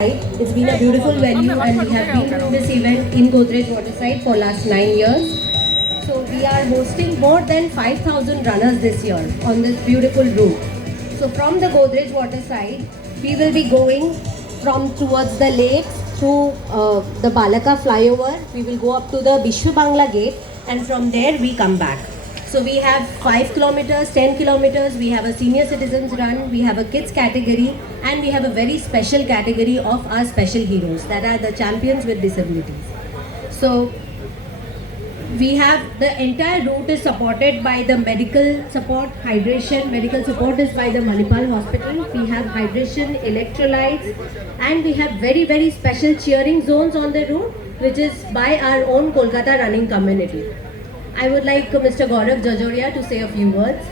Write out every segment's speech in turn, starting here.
It's been a beautiful venue and we have been doing this event in Godrej Waterside for last 9 years. So we are hosting more than 5,000 runners this year on this beautiful route. So from the Godrej Waterside, we will be going from towards the lakes through the Balaka flyover. We will go up to the Bishwa Bangla gate and from there we come back. So we have 5 kilometers, 10 kilometers, we have a senior citizens run, we have a kids category and we have a very special category of our special heroes that are the champions with disabilities. So we have the entire route is supported by the medical support, hydration. Medical support is by the Manipal Hospital. We have hydration, electrolytes and we have very special cheering zones on the route which is by our own Kolkata running community. I would like Mr. Gaurav Jajoria to say a few words.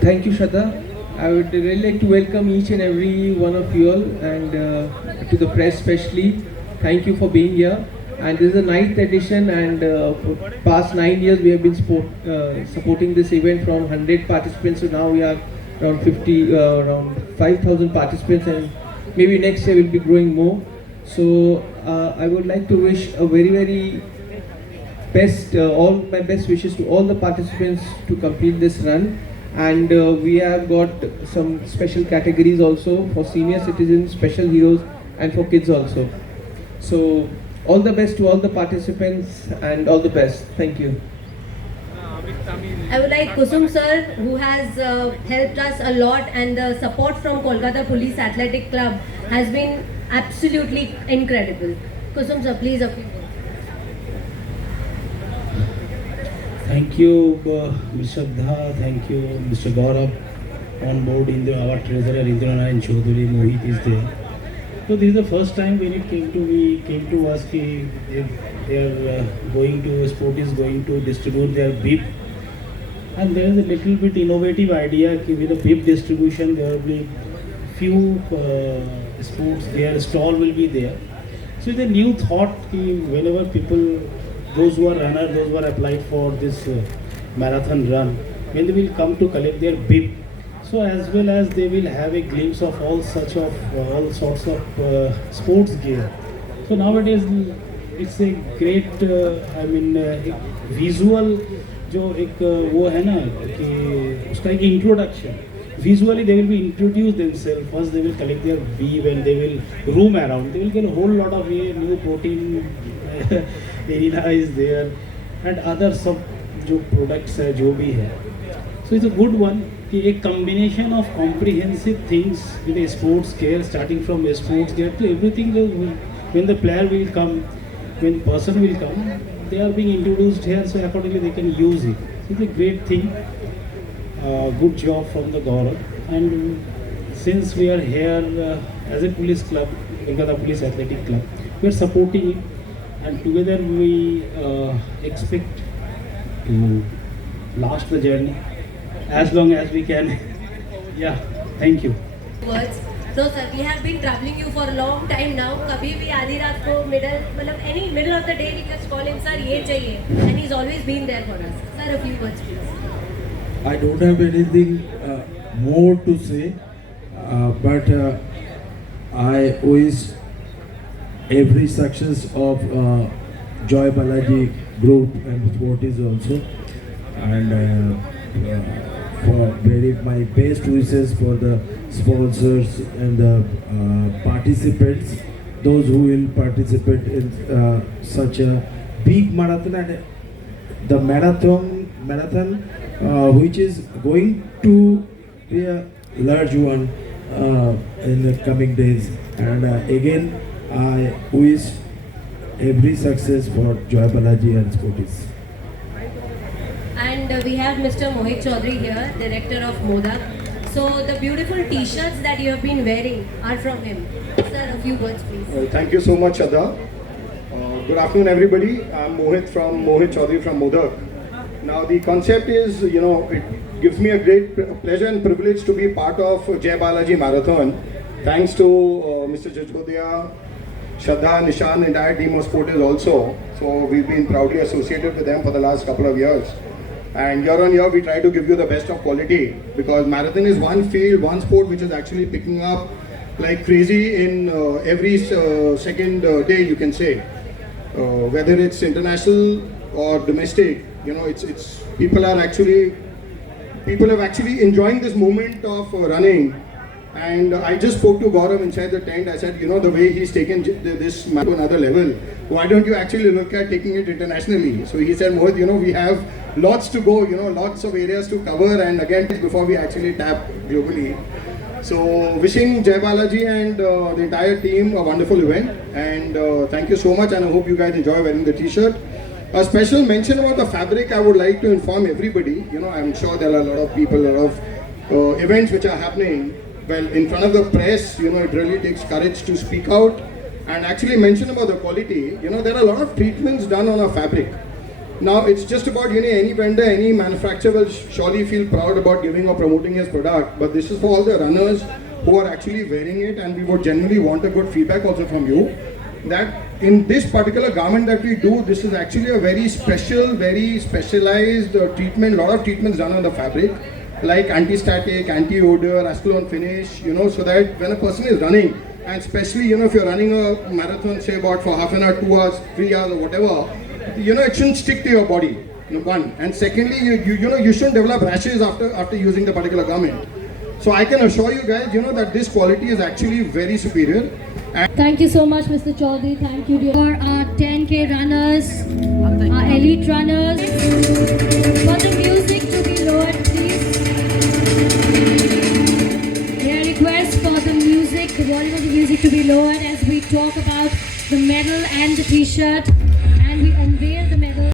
Thank you, Shraddha. I would really like to welcome each and every one of you all and to the press especially. Thank you for being here. And this is the 9th edition and for past 9 years we have been supporting this event from 100 participants. So now we are around 5,000 participants and maybe next year we'll be growing more. So I would like to wish a very best, all my best wishes to all the participants to complete this run. And we have got some special categories also for senior citizens, special heroes and for kids also. So all the best to all the participants and all the best. Thank you. I would like Kusum sir, who has helped us a lot, and the support from Kolkata Police Athletic Club has been absolutely incredible. Kusum sir, please a few words. Thank you, Ms. Shraddha. Thank you, Mr. Gaurav. On board, our treasurer Indranayan Chaudhary Mohit is there. So this is the first time when it came to us कि if they are going to sport is going to distribute their BIP, and there is a little bit innovative idea कि with the BIP distribution there will be few sports, their stall will be there. So it's a new thought कि whenever people, those who are runners, those who are applied for this marathon run, when they will come to collect their BIP, so as well as they will have a glimpse of all sorts of sports gear. So nowadays it's a great visual जो एक वो है ना कि उसका एक introduction. Visually they will be introduced themselves. First they will collect their beef and they will roam around. They will get a whole lot of new protein arena is there and other सब जो products है जो भी है. So it's a good one. A combination of comprehensive things with a sports gear, starting from a sports gear to everything. When the player will come, when person will come, they are being introduced here, so accordingly they can use it. It's a great thing. Good job from the Gaurav. And since we are here as a police club, Kolkata Police Athletic Club, we are supporting it, and together we expect to last the journey as long as we can. Yeah, thank you. Words. So sir, we have been troubling you for a long time now. कभी भी आधी रात को any middle of the day we just call him, sir ये चाहिए, and he's always been there for us. Sir, a few words please. I don't have anything more to say, but I wish every success of Joy Balaji Group and Sporties also, and for my best wishes for the sponsors and the participants, those who will participate in such a big marathon, and the marathon which is going to be a large one in the coming days. And again, I wish every success for Joy Balaji and Sporties. And we have Mr. Mohit Chaudhary here, director of Modak. So the beautiful t-shirts that you have been wearing are from him. Sir, a few words please. Thank you so much, Shraddha. Good afternoon, everybody. I'm Mohit Chaudhary from Modak. Now the concept is, it gives me a great pleasure and privilege to be part of Jai Balaji Marathon. Thanks to Mr. Jajodia, Shraddha, Nishan, entire team of Sporters also. So we've been proudly associated with them for the last couple of years. And year on year we try to give you the best of quality, because marathon is one field, one sport which is actually picking up like crazy in every second day, you can say. Whether it's international or domestic, you know, it's people have actually enjoying this moment of running. And I just spoke to Gaurav inside the tent. I said, you know, the way he's taken this to another level, why don't you actually look at taking it internationally? So he said, Mohit, you know, we have lots to go, you know, lots of areas to cover, and again, before we actually tap globally. So wishing Jai Balaji and the entire team a wonderful event, and thank you so much, and I hope you guys enjoy wearing the t-shirt. A special mention about the fabric, I would like to inform everybody. You know, I'm sure there are a lot of people, a lot of events which are happening. Well, in front of the press, you know, it really takes courage to speak out and actually mention about the quality. You know, there are a lot of treatments done on a fabric. Now, it's just about, you know, any vendor, any manufacturer will surely feel proud about giving or promoting his product. But this is for all the runners who are actually wearing it, and we would genuinely want a good feedback also from you. That in this particular garment that we do, this is actually a very special, very specialized treatment, lot of treatments done on the fabric, like anti-static, anti-odor, Ascalon finish, you know, so that when a person is running, and especially, you know, if you're running a marathon, say about for half an hour, 2 hours, 3 hours or whatever, you know, it shouldn't stick to your body, you know, one. And secondly, you know, you shouldn't develop rashes after using the particular garment. So I can assure you guys, you know, that this quality is actually very superior. Thank you so much, Mr. Chaudhary. Thank you dear. For our 10K runners, our elite runners, for the music to be lowered, please. May I request for the music, the volume of the music to be lowered as we talk about the medal and the t-shirt, and we unveil the medal.